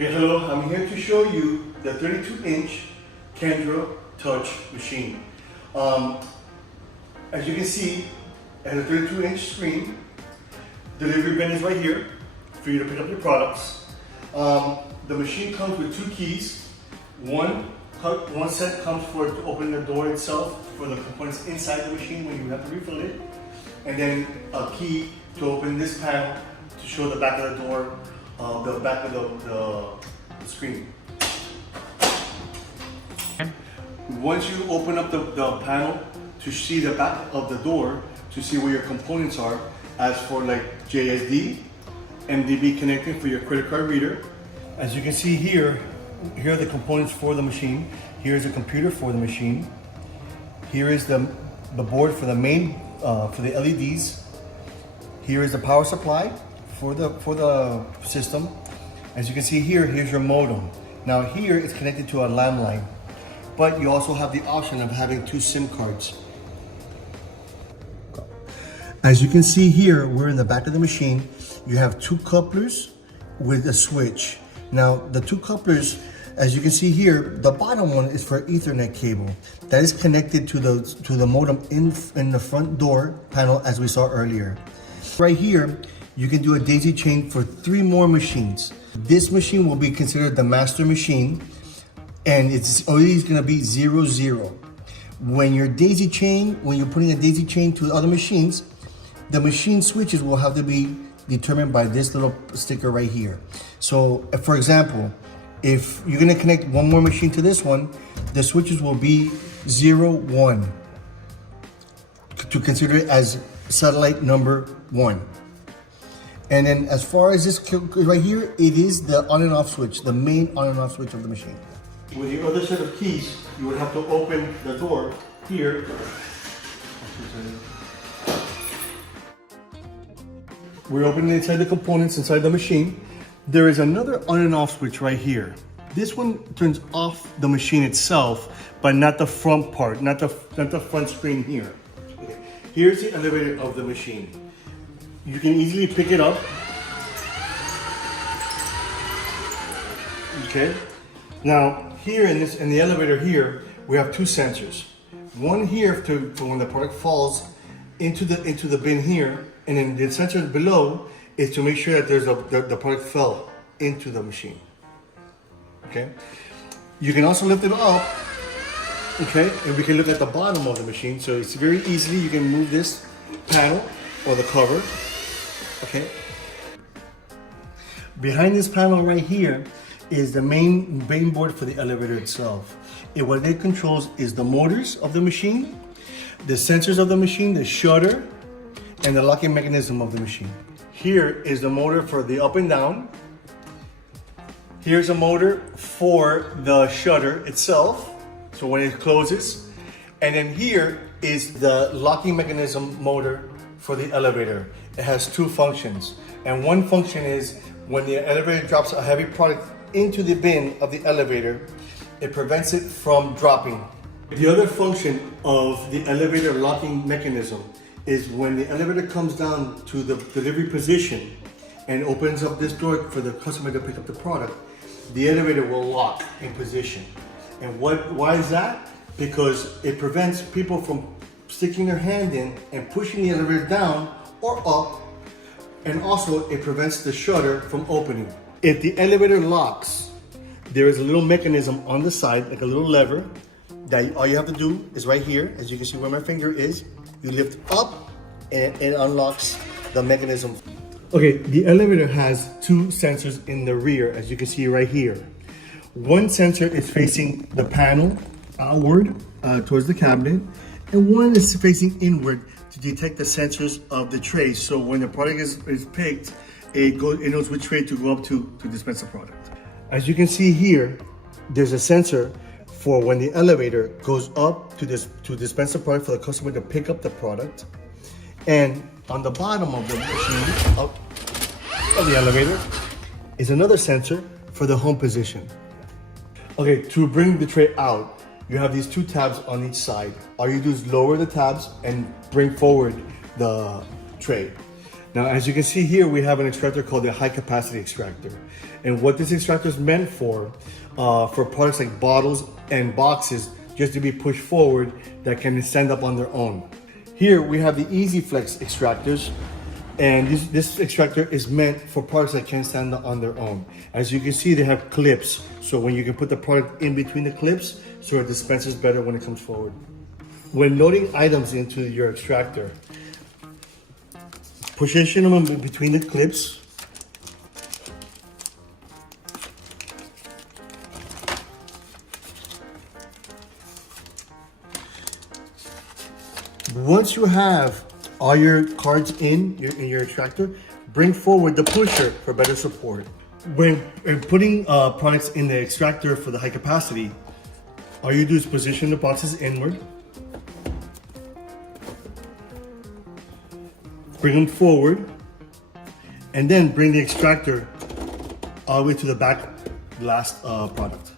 Okay, hello, I'm here to show you the 32-inch Qendra touch machine. As you can see, it has a 32-inch screen. Delivery bin is right here for you to pick up your products. The machine comes with two keys. One set comes for to open the door itself for the components inside the machine when you have to refill it. And then a key to open this panel to show the back of the door, the back of the screen. Once you open up the panel to see the back of the door, to see where your components are, as for like JSD, MDB connecting for your credit card reader. As you can see here are the components for the machine. Here's a computer for the machine. Here is the board for the main, for the LEDs. Here is the power supply for the system. As you can see here's your modem. Now here it's connected to a landline, but you also have the option of having two SIM cards. As you can see here, we're in the back of the machine. You have two couplers with a switch. Now the two couplers, as you can see here, the bottom one is for Ethernet cable. That is connected to the modem in the front door panel as we saw earlier. Right here, you can do a daisy chain for 3 more machines. This machine will be considered the master machine, and it's always gonna be 0, 0. When you're putting a daisy chain to other machines, the machine switches will have to be determined by this little sticker right here. So for example, if you're gonna connect one more machine to this one, the switches will be 0, 1 to consider it as satellite number 1. And then as far as this right here, it is the on and off switch, the main on and off switch of the machine. With the other set of keys, you would have to open the door here. We're opening inside the components inside the machine. There is another on and off switch right here. This one turns off the machine itself, but not the front part, not the front screen here. Okay. Here's the elevator of the machine. You can easily pick it up. Okay. Now here in the elevator here, we have 2 sensors. One here for when the product falls into the bin here, and then the sensor below is to make sure that the product fell into the machine. Okay. You can also lift it up. Okay, and we can look at the bottom of the machine. So it's very easily you can move this panel or the cover. Okay. Behind this panel right here is the main board for the elevator itself. And what it controls is the motors of the machine, the sensors of the machine, the shutter, and the locking mechanism of the machine. Here is the motor for the up and down. Here's a motor for the shutter itself, so when it closes. And then here is the locking mechanism motor for the elevator. It has 2 functions. And one function is when the elevator drops a heavy product into the bin of the elevator, it prevents it from dropping. The other function of the elevator locking mechanism is when the elevator comes down to the delivery position and opens up this door for the customer to pick up the product, the elevator will lock in position. And why is that? Because it prevents people from sticking their hand in and pushing the elevator down or up, and also it prevents the shutter from opening. If the elevator locks, there is a little mechanism on the side, like a little lever, that all you have to do is right here, as you can see where my finger is, you lift up and it unlocks the mechanism. Okay, the elevator has 2 sensors in the rear, as you can see right here. One sensor is facing the panel outward towards the cabinet, and one is facing inward to detect the sensors of the tray. So when the product is picked, it knows which tray to go up to dispense the product. As you can see here, there's a sensor for when the elevator goes up to dispense the product for the customer to pick up the product. And on the bottom of the machine, up of the elevator, is another sensor for the home position. Okay, to bring the tray out, you have these 2 tabs on each side. All you do is lower the tabs and bring forward the tray. Now, as you can see here, we have an extractor called the high capacity extractor. And what this extractor is meant for products like bottles and boxes, just to be pushed forward that can stand up on their own. Here we have the Easy Flex extractors, and this extractor is meant for products that can stand up on their own. As you can see, they have clips, so when you can put the product in between the clips, so it dispenses better when it comes forward. When loading items into your extractor, position them in between the clips. Once you have all your cards in your extractor, bring forward the pusher for better support. When putting products in the extractor for the high capacity, all you do is position the boxes inward, bring them forward, and then bring the extractor all the way to the back last product.